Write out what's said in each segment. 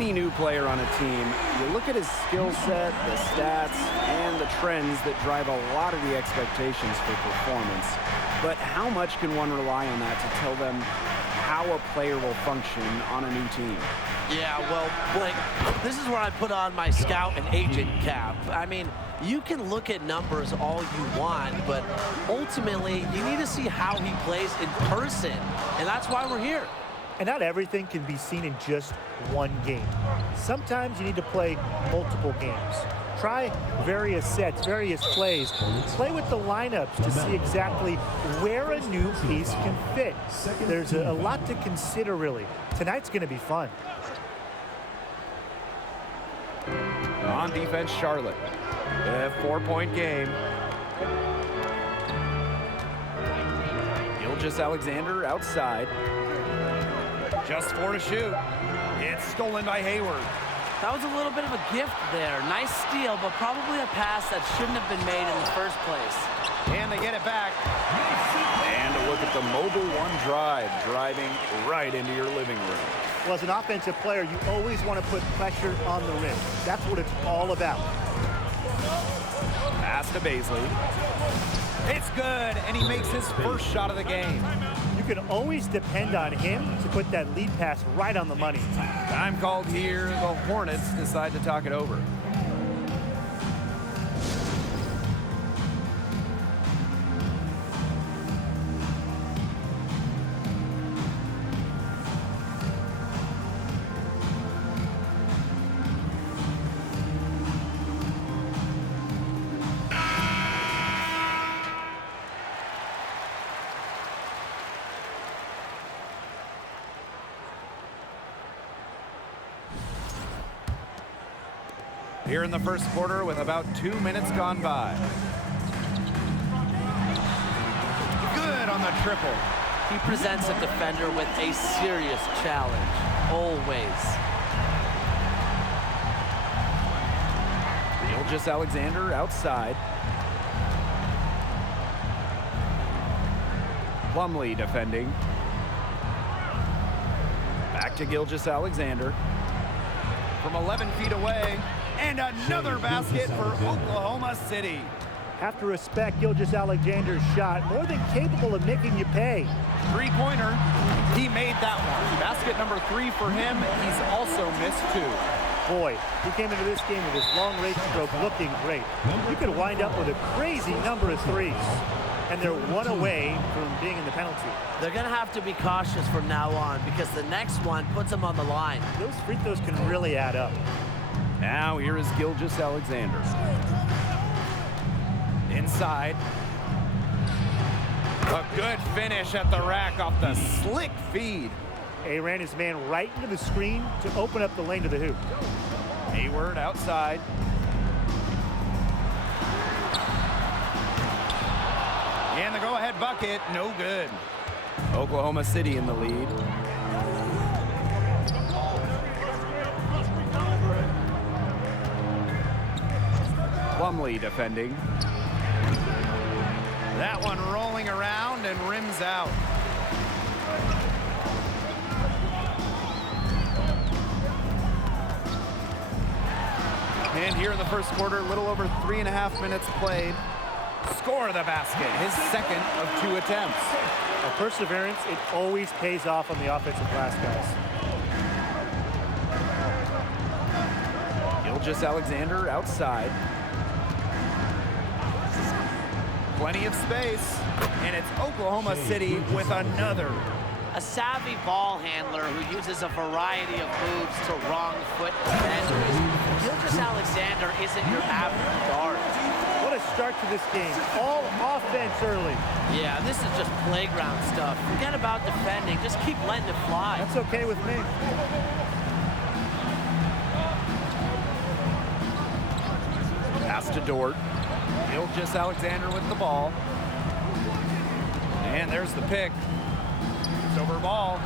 any new player on a team, you look at his skill set, the stats, and the trends that drive a lot of the expectations for performance. But how much can one rely on that to tell them how a player will function on a new team? Yeah, well, Blake, this is where I put on my scout and agent cap. I mean, you can look at numbers all you want, but ultimately, you need to see how he plays in person, and that's why we're here. And not everything can be seen in just one game. Sometimes you need to play multiple games. Try various sets, various plays. Play with the lineups to see exactly where a new piece can fit. There's a lot to consider, really. Tonight's going to be fun. On defense, Charlotte. A 4-point game. Gilgeous-Alexander outside. Just 4 to shoot. It's stolen by Hayward. That was a little bit of a gift there. Nice steal, but probably a pass that shouldn't have been made in the first place. And they get it back. And a look at the Mobile One drive, driving right into your living room. Well, as an offensive player, you always want to put pressure on the rim. That's what it's all about. Pass to Bazley. It's good, and he makes his first shot of the game. You can always depend on him to put that lead pass right on the money. Time called here. The Hornets decide to talk it over. Here in the first quarter with about 2 minutes gone by. Good on the triple. He presents a defender with a serious challenge, always. Gilgeous-Alexander outside. Plumlee defending. Back to Gilgeous-Alexander. From 11 feet away. And another basket for Oklahoma City. Have to respect Gilgeous-Alexander's shot. More than capable of making you pay. Three-pointer. He made that one. Basket number 3 for him. He's also missed 2. Boy, he came into this game with his long-range stroke looking great. You could wind up with a crazy number of threes. And they're 1 away from being in the penalty. They're going to have to be cautious from now on because the next one puts them on the line. Those free throws can really add up. Now here is Gilgeous-Alexander. Inside. A good finish at the rack off the slick feed. He ran his man right into the screen to open up the lane to the hoop. Hayward outside. And the go-ahead bucket, no good. Oklahoma City in the lead. Plumlee defending. That one rolling around and rims out. And here in the first quarter, a little over 3.5 minutes played. Score the basket, his second of 2 attempts. A perseverance, it always pays off on the offensive glass, guys. Gilgeous-Alexander outside. Plenty of space, and it's Oklahoma City with another. A savvy ball handler who uses a variety of moves to wrong foot defenders. Gilgeous-Alexander isn't your average guard. What a start to this game. All offense early. Yeah, this is just playground stuff. Forget about defending. Just keep letting it fly. That's okay with me. Pass to Dort. Gilgeous-Alexander with the ball. And there's the pick. It's over ball.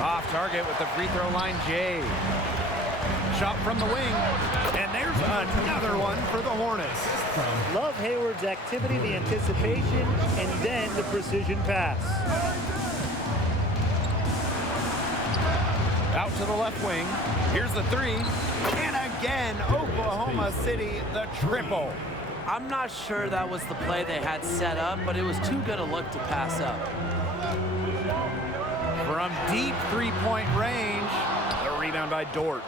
Off target with the free throw line, Jay. Shot from the wing. And there's another one for the Hornets. Love Hayward's activity, the anticipation, and then the precision pass. Out to the left wing. Here's the three. And again, Oklahoma City, the triple. I'm not sure that was the play they had set up, but it was too good a look to pass up. From deep three-point range, the rebound by Dort.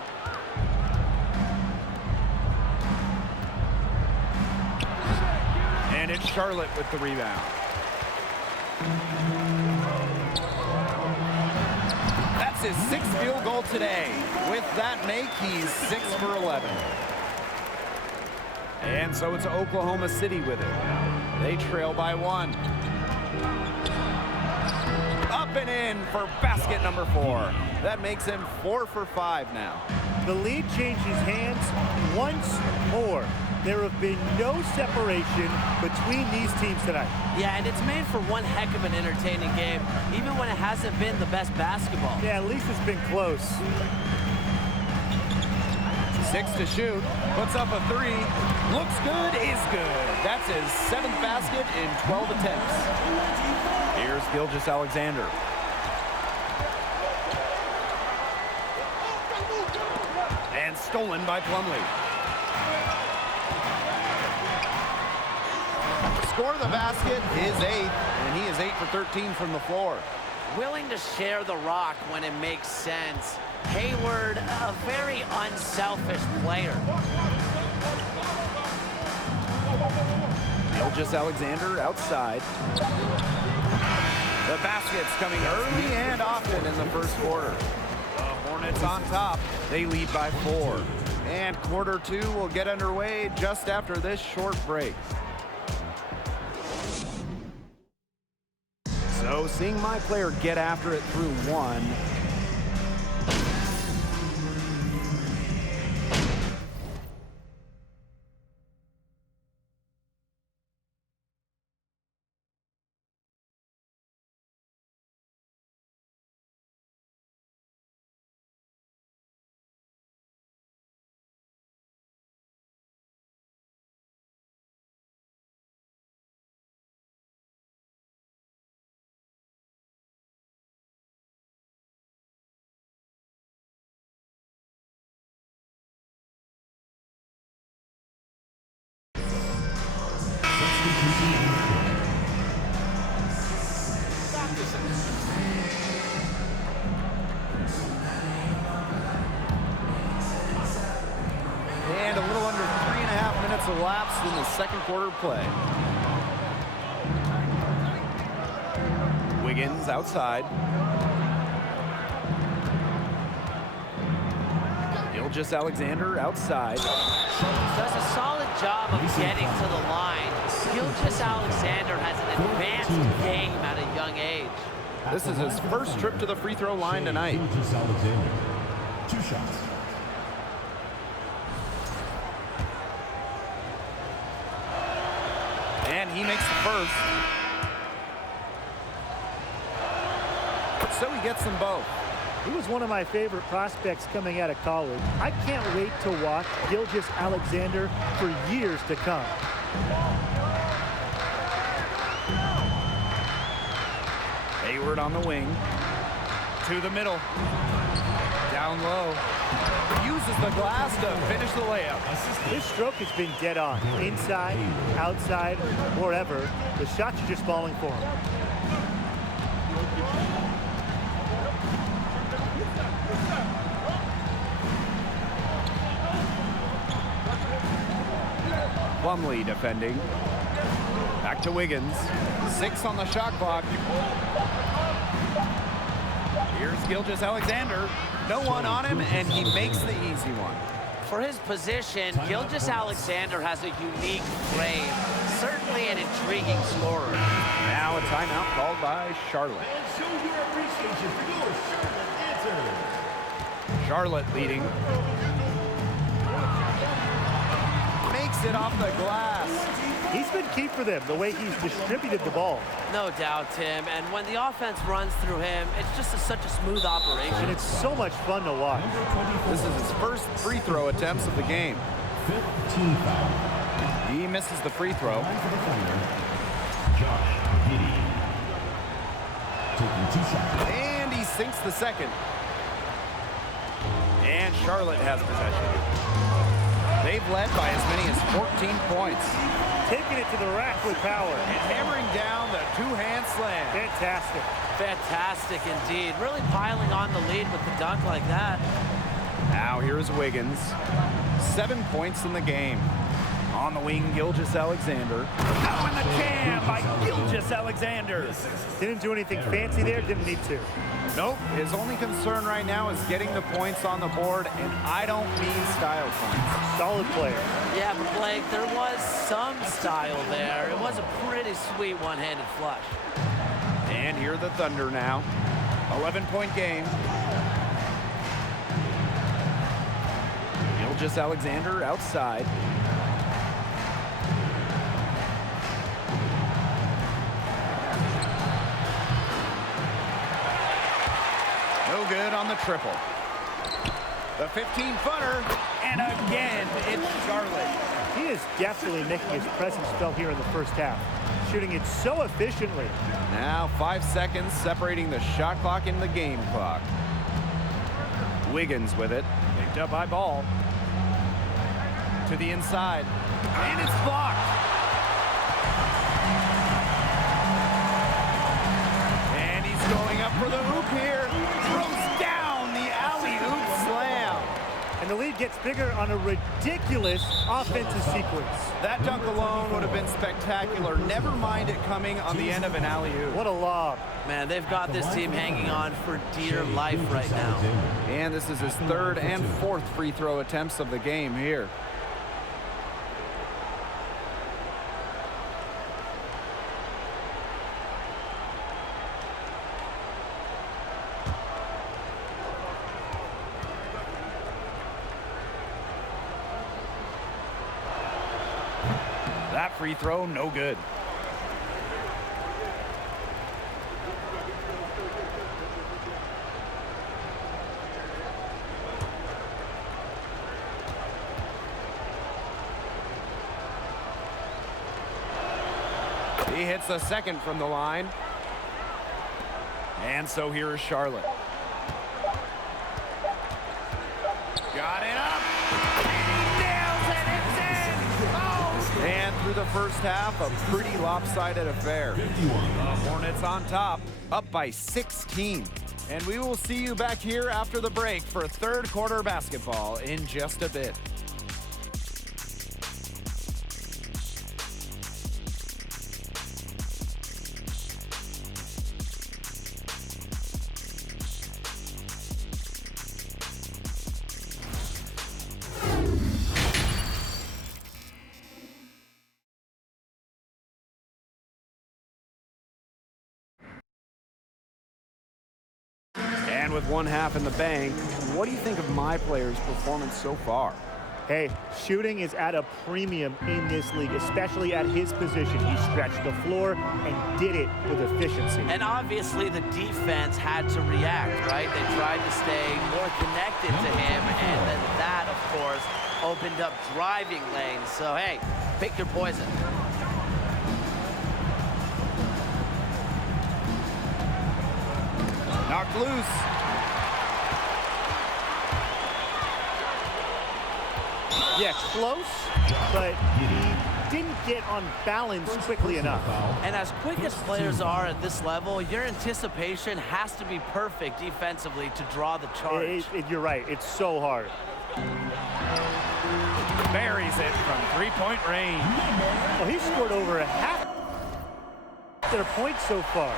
And it's Charlotte with the rebound. That's his 6th field goal today. With that make, he's 6 for 11. And so it's Oklahoma City with it. They trail by 1. Up and in for basket number 4. That makes him 4 for 5 now. The lead changes hands once more. There have been no separation between these teams tonight. Yeah, and it's made for one heck of an entertaining game, even when it hasn't been the best basketball. Yeah, at least it's been close. 6 to shoot, puts up a 3, looks good, is good. That's his 7th basket in 12 attempts. Here's Gilgeous-Alexander. And stolen by Plumlee. Score the basket, his 8th, and he is 8 for 13 from the floor. Willing to share the rock when it makes sense. Hayward, a very unselfish player. Gilgeous-Alexander outside. The basket's coming early and often in the first quarter. The Hornets on top. They lead by 4. And quarter 2 will get underway just after this short break. So seeing my player get after it through 1. And a little under 3.5 minutes elapsed in the second quarter play. Wiggins outside. Gilgeous-Alexander outside. Does a solid job of getting to the line. Gilgeous-Alexander has an advanced game at a young age. This is his first trip to the free throw line tonight. Gilgeous-Alexander, 2 shots. And he makes the first. So he gets them both. He was one of my favorite prospects coming out of college. I can't wait to watch Gilgeous-Alexander for years to come. Hayward on the wing. To the middle. Down low. Uses the glass to finish the layup. His stroke has been dead on. Inside, outside, wherever. The shots are just falling for him. Plumlee defending. Back to Wiggins. 6 on the shot clock. Here's Gilgeous-Alexander. No one on him, and he makes the easy one. For his position, Gilgeous-Alexander has a unique frame. Certainly an intriguing scorer. Now a timeout called by Charlotte. And show your appreciation for your Charlotte answer. Charlotte leading. Makes it off the glass. He's been key for them, the way he's distributed the ball. No doubt, Tim. And when the offense runs through him, it's just such a smooth operation. And it's so much fun to watch. This is his first free throw attempts of the game. 15 foul. He misses the free throw. Line for the corner, Josh Giddey. Taking 2 shots. And he sinks the second. And Charlotte has possession. They've led by as many as 14 points. Taking it to the rack with power. And hammering down the two-hand slam. Fantastic. Fantastic indeed. Really piling on the lead with the dunk like that. Now here's Wiggins. 7 points in the game. On the wing, Gilgeous-Alexander. Now in the jam by Gilgeous-Alexander. Didn't do anything fancy there, didn't need to. Nope, his only concern right now is getting the points on the board, and I don't mean style points. Solid player. Yeah, but Blake, there was some style there. It was a pretty sweet one-handed flush. And here are the Thunder now. 11-point game. Gilgeous-Alexander outside. No good on the triple. The 15-footer, and again, it's Charlotte. He is definitely making his presence felt here in the first half, shooting it so efficiently. Now 5 seconds separating the shot clock and the game clock. Wiggins with it, picked up by Ball. To the inside, and it's blocked. And he's going up for the hoop here. Throws down the alley-oop slam. And the lead gets bigger on a ridiculous offensive sequence. That dunk alone would have been spectacular. Never mind it coming on the end of an alley-oop. What a lob. Man, they've got this team hanging on for dear life right now. And this is his third and fourth free throw attempts of the game here. That free throw, no good. He hits the second from the line. And so here is Charlotte. Got it up. Nails it, it's in. Oh! And through the first half, a pretty lopsided affair. The Hornets on top, up by 16. And we will see you back here after the break for third quarter basketball in just a bit. And with one half in the bank, what do you think of my player's performance so far? Hey, shooting is at a premium in this league, especially at his position. He stretched the floor and did it with efficiency. And obviously the defense had to react, right? They tried to stay more connected to him, and then that, of course, opened up driving lanes. So, hey, pick your poison. Knocked loose. Yeah, close, but he didn't get on balance quickly enough. And as quick as players are at this level, your anticipation has to be perfect defensively to draw the charge. You're right. It's so hard. Buries it from three-point range. Well, he scored over a half their points so far.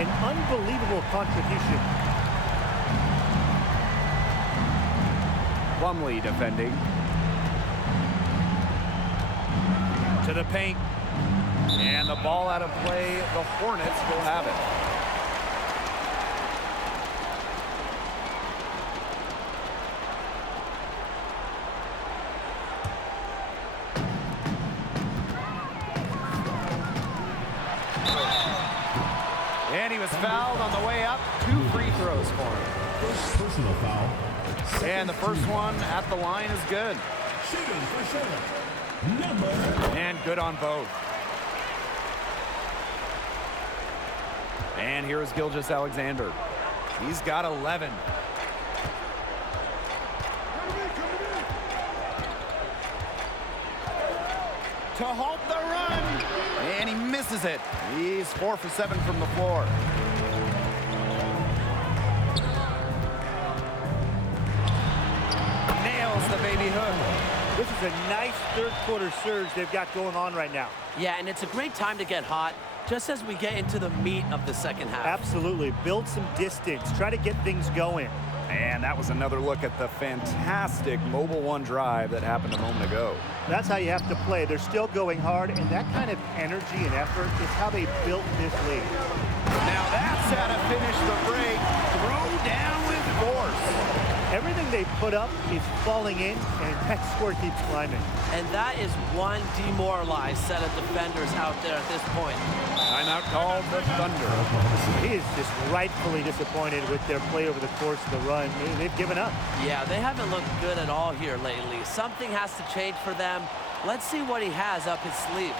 An unbelievable contribution. Plumlee defending. To the paint. And the ball out of play. The Hornets will have it. And he was fouled on the way up. 2 free throws for him. First personal foul. And the first one at the line is good. Shooting for Charlotte. Number. And good on both. And here's Gilgeous-Alexander. He's got 11. to halt the run. And he misses it. He's 4 for 7 from the floor. Nails the baby hook. This is a nice third-quarter surge they've got going on right now. Yeah, and it's a great time to get hot, just as we get into the meat of the second half. Absolutely. Build some distance. Try to get things going. And that was another look at the fantastic Mobile One drive that happened a moment ago. That's how you have to play. They're still going hard, and that kind of energy and effort is how they built this lead. Now that's how to finish the break. Throw down with force. Everything they put up is falling in, and that score keeps climbing. And that is one demoralized set of defenders out there at this point. Timeout called the Thunder. He is just rightfully disappointed with their play over the course of the run. They've given up. Yeah, they haven't looked good at all here lately. Something has to change for them. Let's see what he has up his sleeve.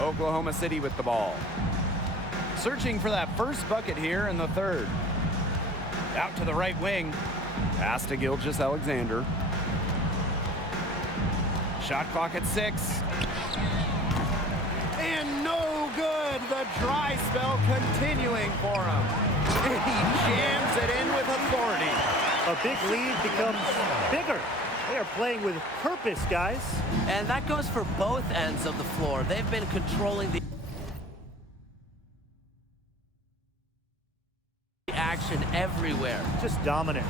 Oklahoma City with the ball. Searching for that first bucket here in the third. Out to the right wing. Pass to Gilgeous-Alexander. Shot clock at 6. And no good. The dry spell continuing for him. And he jams it in with authority. A big lead becomes bigger. They are playing with purpose, guys. And that goes for both ends of the floor. They've been controlling the action everywhere. Just dominant.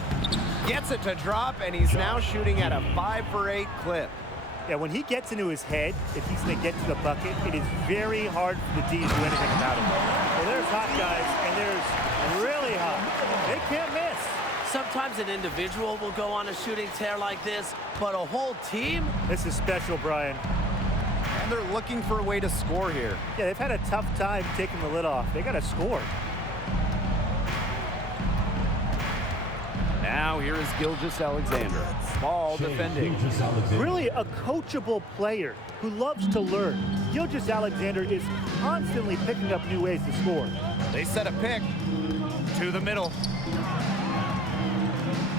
Gets it to drop, and he's now shooting at a 5 for 8 clip. Yeah, when he gets into his head, if he's going to get to the bucket, it is very hard for the D to do anything about it. Well, there's hot, guys, and there's really hot. They can't miss. Sometimes an individual will go on a shooting tear like this, but a whole team? This is special, Brian. And they're looking for a way to score here. Yeah, they've had a tough time taking the lid off. They got to score. Now here is Gilgeous-Alexander. Ball defending. Really a coachable player who loves to learn. Gilgeous-Alexander is constantly picking up new ways to score. They set a pick to the middle.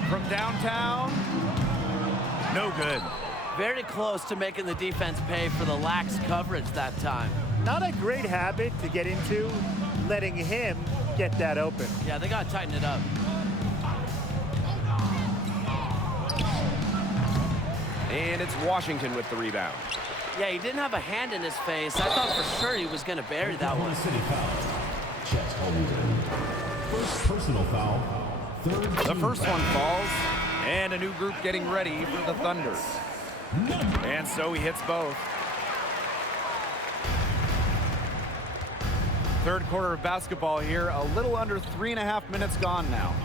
From downtown, no good. Very close to making the defense pay for the lax coverage that time. Not a great habit to get into, letting him get that open. Yeah, they got to tighten it up. And it's Washington with the rebound. Yeah, he didn't have a hand in his face. I thought for sure he was going to bury that one. City foul. Chet Holmgren. First personal foul. Third The team first foul. one falls, and a new group getting ready for the Thunder. And so he hits both. Third quarter of basketball here, a little under 3.5 minutes gone now.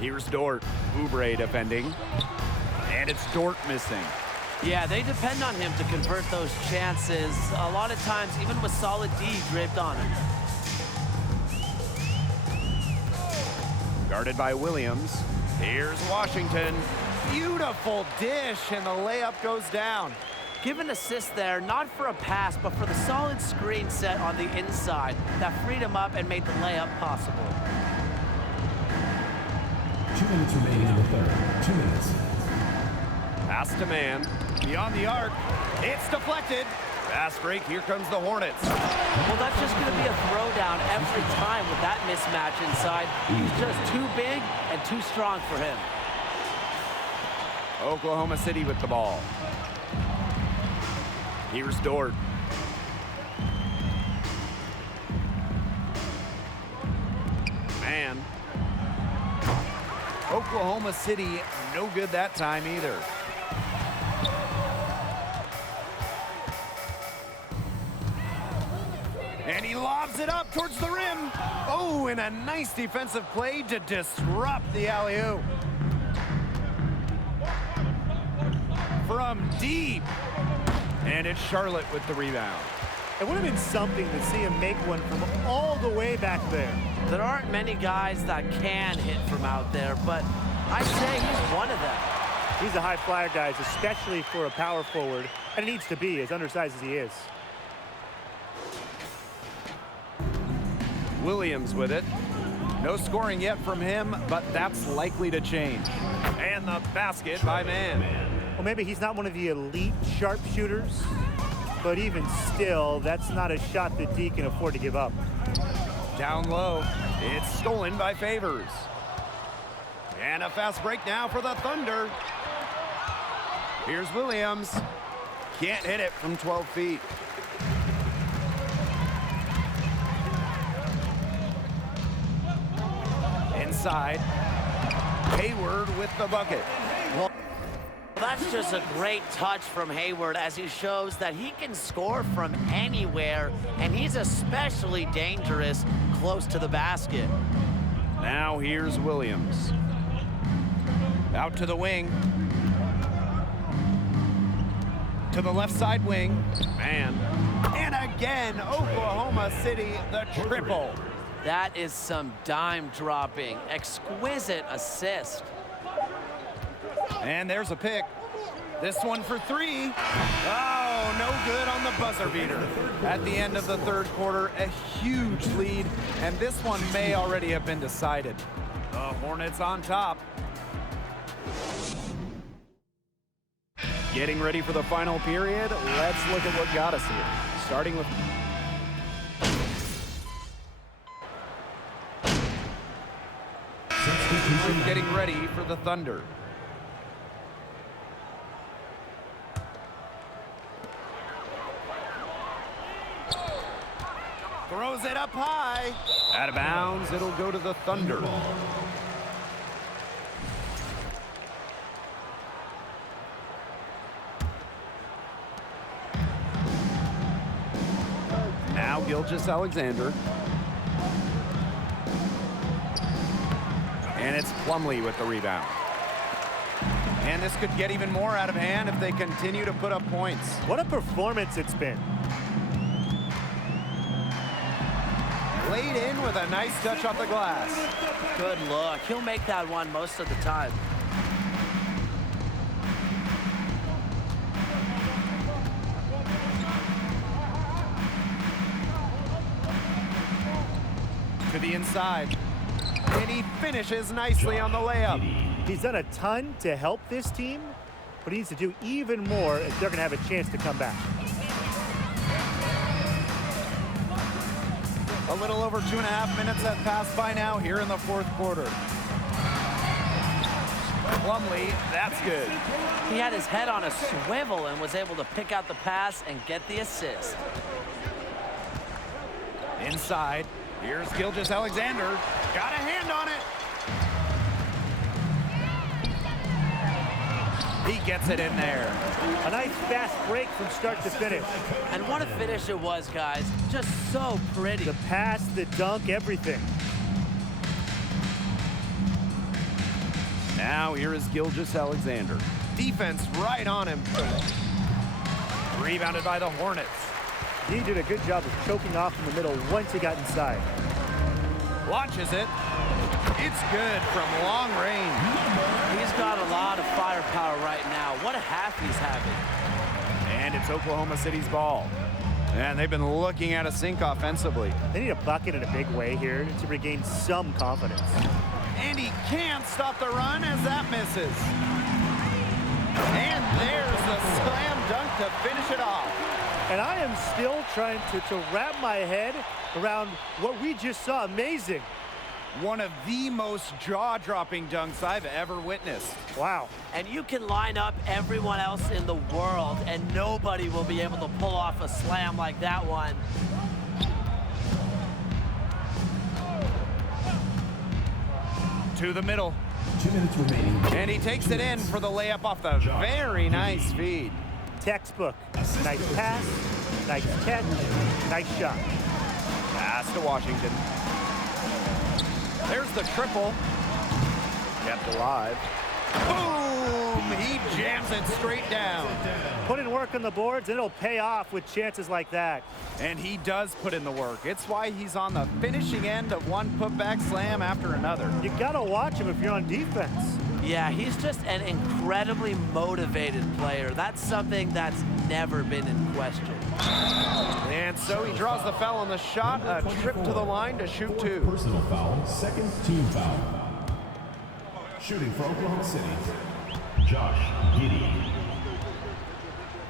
Here's Dort, Oubre defending, and it's Dort missing. Yeah, they depend on him to convert those chances. A lot of times, even with solid D draped on him. Guarded by Williams. Here's Washington. Beautiful dish, and the layup goes down. Give an assist there, not for a pass, but for the solid screen set on the inside that freed him up and made the layup possible. 2 minutes remaining in the third. 2 minutes. Pass to man. Beyond the arc. It's deflected. Fast break. Here comes the Hornets. Well, that's just going to be a throwdown every time with that mismatch inside. He's just too big and too strong for him. Oklahoma City with the ball. Here's Dort. Man. Oklahoma City, no good that time either. And he lobs it up towards the rim. Oh, and a nice defensive play to disrupt the alley-oop. From deep. And it's Charlotte with the rebound. It would have been something to see him make one from all the way back there. There aren't many guys that can hit from out there, but I'd say he's one of them. He's a high flyer, guys, especially for a power forward, and it needs to be, as undersized as he is. Williams with it. No scoring yet from him, but that's likely to change. And the basket by Man. Well, maybe he's not one of the elite sharpshooters, but even still, that's not a shot that D can afford to give up. Down low. It's stolen by Favors. And a fast break now for the Thunder. Here's Williams. Can't hit it from 12 feet. Inside. Hayward with the bucket. Well, that's just a great touch from Hayward as he shows that he can score from anywhere, and he's especially dangerous close to the basket. Now here's Williams. Out to the wing. To the left side wing. Man. And again, Oklahoma City, the triple. That is some dime dropping, exquisite assist. And there's a pick. This one for three. Oh, no good on the buzzer beater. At the end of the third quarter, a huge lead, and this one may already have been decided. The Hornets on top. Getting ready for the final period. Let's look at what got us here. Starting with getting ready for the Thunder. Throws it up high. Out of bounds, it'll go to the Thunder. Now Gilgeous-Alexander. And it's Plumlee with the rebound. And this could get even more out of hand if they continue to put up points. What a performance it's been. Laid in with a nice touch off the glass. Good look. He'll make that one most of the time. the inside. And he finishes nicely on the layup. He's done a ton to help this team, but he needs to do even more if they're going to have a chance to come back. A little over 2.5 minutes have passed by now here in the fourth quarter. Plumlee, that's good. He had his head on a swivel and was able to pick out the pass and get the assist. Inside, here's Gilgeous-Alexander. Got a hand on it. He gets it in there. A nice fast break from start to finish. And what a finish it was, guys. Just so pretty. The pass, the dunk, everything. Now here is Gilgeous-Alexander. Defense right on him. Rebounded by the Hornets. He did a good job of choking off in the middle once he got inside. Launches it. It's good from long range. He's got a lot of firepower right now. What a half he's having. And it's Oklahoma City's ball. And they've been looking at a sink offensively. They need a bucket in a big way here to regain some confidence. And he can't stop the run as that misses. And there's the slam dunk to finish it off. And I am still trying to wrap my head around what we just saw. Amazing. One of the most jaw-dropping dunks I've ever witnessed. Wow. And you can line up everyone else in the world, and nobody will be able to pull off a slam like that one. To the middle. 2 minutes remaining. And he takes it in for the layup off the very nice feed. Textbook. Nice pass, nice catch, nice shot. Pass to Washington. There's the triple. Kept alive. Boom! He jams it straight down. Put in work on the boards, and it'll pay off with chances like that. And he does put in the work. It's why he's on the finishing end of one putback slam after another. You gotta watch him if you're on defense. Yeah, he's just an incredibly motivated player. That's something that's never been in question. And so he draws the foul on the shot, a trip to the line to shoot two. Personal foul, second team foul. Shooting for Oklahoma City, Josh Giddey.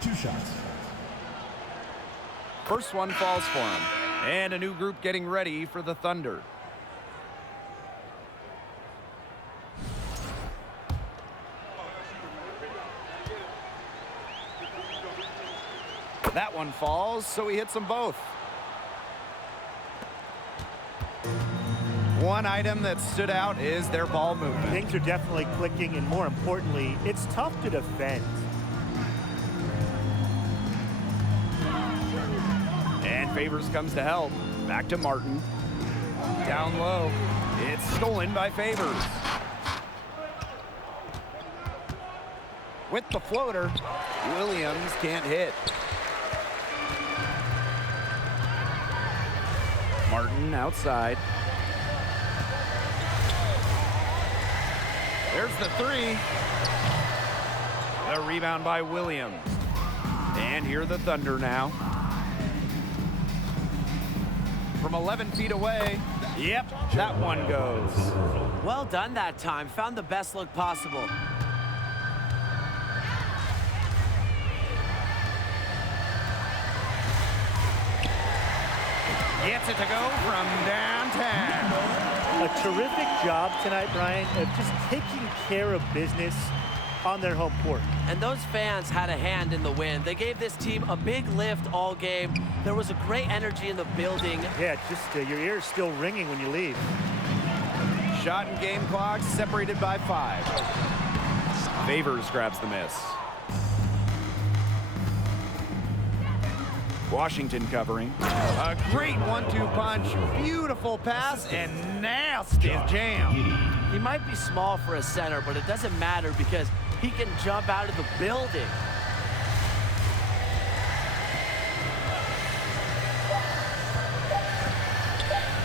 2 shots. First one falls for him. And a new group getting ready for the Thunder. That one falls, so he hits them both. One item that stood out is their ball movement. Things are definitely clicking, and more importantly, it's tough to defend. And Favors comes to help. Back to Martin. Down low. It's stolen by Favors. With the floater, Williams can't hit. Martin outside. There's the three. The rebound by Williams. And here are the Thunder now. From 11 feet away. Yep, that one goes. Well done that time. Found the best look possible. Gets it to go from downtown. A terrific job tonight, Brian, of just taking care of business on their home court. And those fans had a hand in the win. They gave this team a big lift all game. There was a great energy in the building. Yeah, just your ears still ringing when you leave. Shot and game clock separated by 5. Favors grabs the miss. Washington covering. A great 1-2 punch. Beautiful pass and nasty jam. He might be small for a center, but it doesn't matter because he can jump out of the building.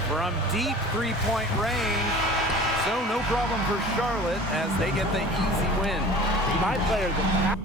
From deep three-point range. So no problem for Charlotte as they get the easy win. My player, the